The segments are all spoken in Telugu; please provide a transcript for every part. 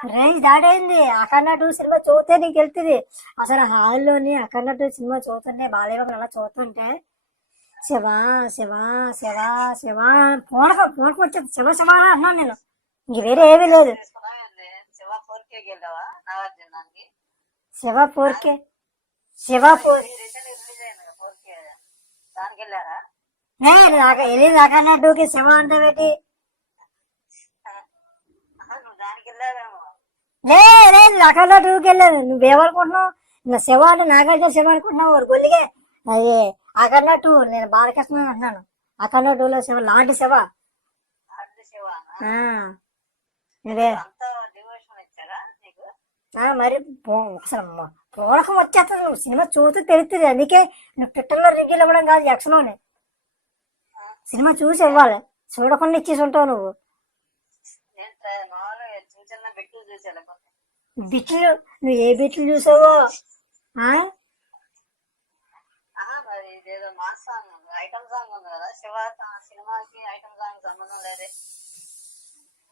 రేంజ్ దాటైంది. అఖండ 2 సినిమా చూస్తే నీకు వెళ్తుంది. అసలు హాల్లోని అఖండ 2 సినిమా చూస్తుంటే బాలయ్య అలా చూస్తుంటే శివా శివా శివా శివా పూనకు వచ్చేది. శివ శివ అన్నాను నేను, ఇంక వేరే ఏమీ లేదు. శివ 4K వెళ్ళావా నాగార్జునానికి? శివ 4K, శివ 4 రిలీజ్ అయింది 4K, దానికి వెళ్ళారా? వెళ్ళింది అఖండ 2కి. శివ అంటే పెట్టి నువ్వు దానికి వెళ్ళావేమో. లేదు అఖండ 2కి వెళ్ళాను. నువ్వేమనుకుంటున్నావు? నా శివ అంటే నాగార్జున శివ అనుకుంటున్నావు ఒక గొల్లిగే. అయ్యే అఖండ 2 నేను బాలకృష్ణ అంటున్నాను. అఖండ 2లో శివ లాంటి శివ. నువ్వే మరి అసలు పూనకం వచ్చేస్తా. నువ్వు సినిమా చూస్తూ తెలుస్తుంది. అందుకే నువ్వు ట్విట్టర్లో రివ్యూలు ఇవ్వడం కాదు, ఎక్స్లోనే సినిమా చూసి ఇవ్వాలి. చూడకుండా ఇచ్చేసి ఉంటావు నువ్వు. బిట్లు నువ్వు ఏ బిట్లు చూసావో?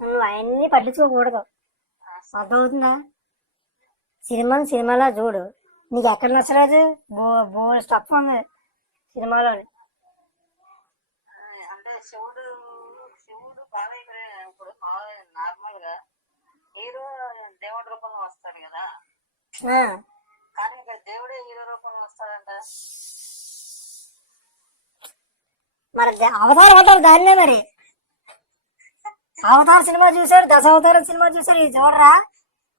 నువ్వు అవన్నీ పట్టించుకోకూడదు, అర్థమవుతుందా? సినిమాలా చూడు. నీకు ఎక్కడ నచ్చలేదు? బో స్టఫ్ ఉంది సినిమాలోని. అంటే శివుడు బాగా ఇప్పుడు నార్మల్ గా హీరో దేవుడి రూపంలో వస్తాడు కదా, కానీ ఇక్కడ దేవుడే హీరో రూపంలో వస్తాడంట. మరి అవతారం అంటారు దాన్నే. మరి అవతార సినిమా చూసారు, దశావతారం సినిమా చూసారు, ఇది చూడరా?